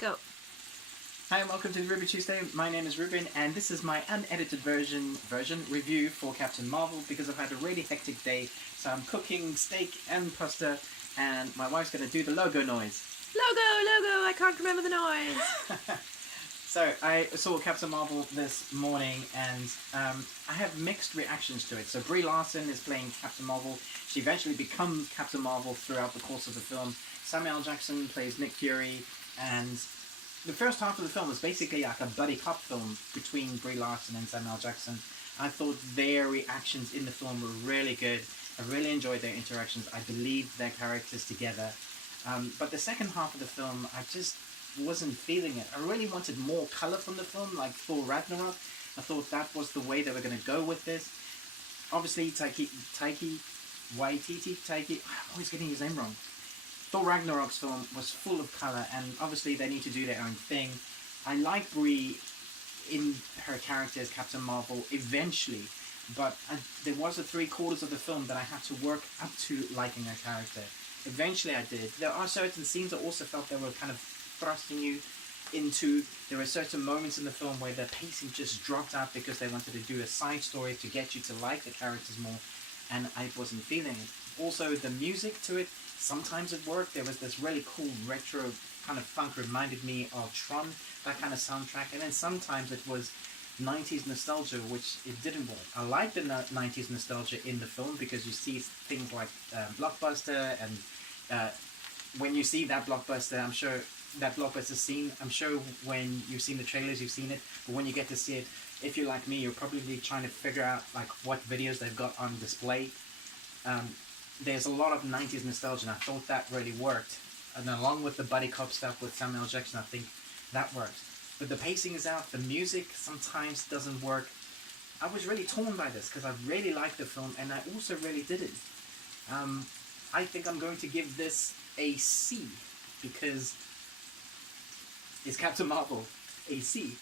Go. Hi and welcome to the Ruby Tuesday. My name is Ruben and this is my unedited version review for Captain Marvel because I've had a really hectic day. So I'm cooking steak and pasta and my wife's going to do the logo noise. Logo! I can't remember the noise. So I saw Captain Marvel this morning and I have mixed reactions to it. So Brie Larson is playing Captain Marvel. She eventually becomes Captain Marvel throughout the course of the film. Samuel L. Jackson plays Nick Fury, and the first half of the film was basically like a buddy cop film between Brie Larson and Samuel L. Jackson. I thought their reactions in the film were really good. I really enjoyed their interactions. I believed their characters together. But the second half of the film, I just wasn't feeling it. I really wanted more colour from the film, like Thor Ragnarok. I thought that was the way they were going to go with this. Obviously, Taiki Waititi, I'm always getting his name wrong. Thor Ragnarok's film was full of colour, and obviously they need to do their own thing. I like Brie in her character as Captain Marvel eventually, but there was a 3/4 of the film that I had to work up to liking her character. Eventually I did. There are certain scenes I also felt they were kind of thrusting you into. There were certain moments in the film where the pacing just dropped out because they wanted to do a side story to get you to like the characters more, and I wasn't feeling it. Also, the music to it, sometimes it worked. There was this really cool retro kind of funk, reminded me of Tron, that kind of soundtrack, and then sometimes it was 90s nostalgia, which it didn't work. I like the 90s nostalgia in the film because you see things like Blockbuster, and when you see that Blockbuster, I'm sure that Blockbuster scene, I'm sure when you've seen the trailers, you've seen it, but when you get to see it, if you're like me, you're probably trying to figure out like what videos they've got on display. There's a lot of 90s nostalgia, and I thought that really worked. And along with the buddy cop stuff with Samuel L. Jackson, I think that worked. But the pacing is out, the music sometimes doesn't work. I was really torn by this because I really liked the film, and I also really did it. I think I'm going to give this a C because it's Captain Marvel. A C.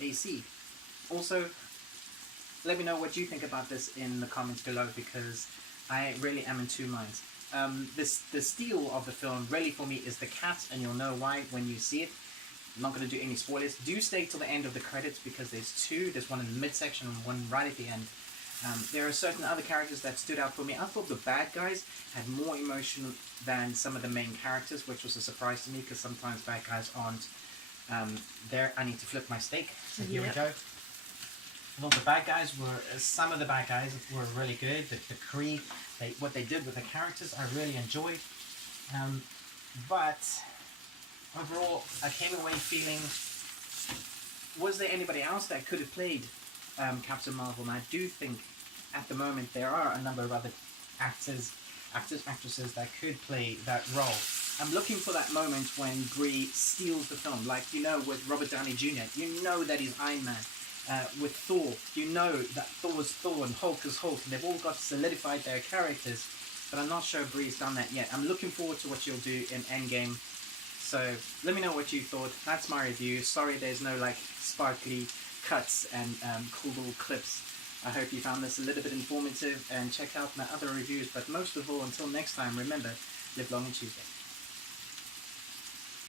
A C. Also, let me know what you think about this in the comments below because I really am in two minds. The steal of the film really for me is the cat, and you'll know why when you see it. I'm not going to do any spoilers. Do stay till the end of the credits because there's two. There's one in the midsection and one right at the end. There are certain other characters that stood out for me. I thought the bad guys had more emotion than some of the main characters, which was a surprise to me because sometimes bad guys aren't there. I need to flip my steak. So here we go. Well, the bad guys were, some of the bad guys were really good. The Kree, what they did with the characters, I really enjoyed. But overall, I came away feeling, was there anybody else that could have played Captain Marvel? And I do think, at the moment, there are a number of other actresses that could play that role. I'm looking for that moment when Brie steals the film. Like, you know, with Robert Downey Jr., you know that he's Iron Man. With Thor, you know that Thor is Thor and Hulk is Hulk, and they've all got solidified their characters, but I'm not sure Brie's done that yet. I'm looking forward to what you'll do in Endgame, so let me know what you thought. That's my review. Sorry there's no like sparkly cuts and cool little clips. I hope you found this a little bit informative, and check out my other reviews, but most of all, until next time, remember, live long and Tuesday.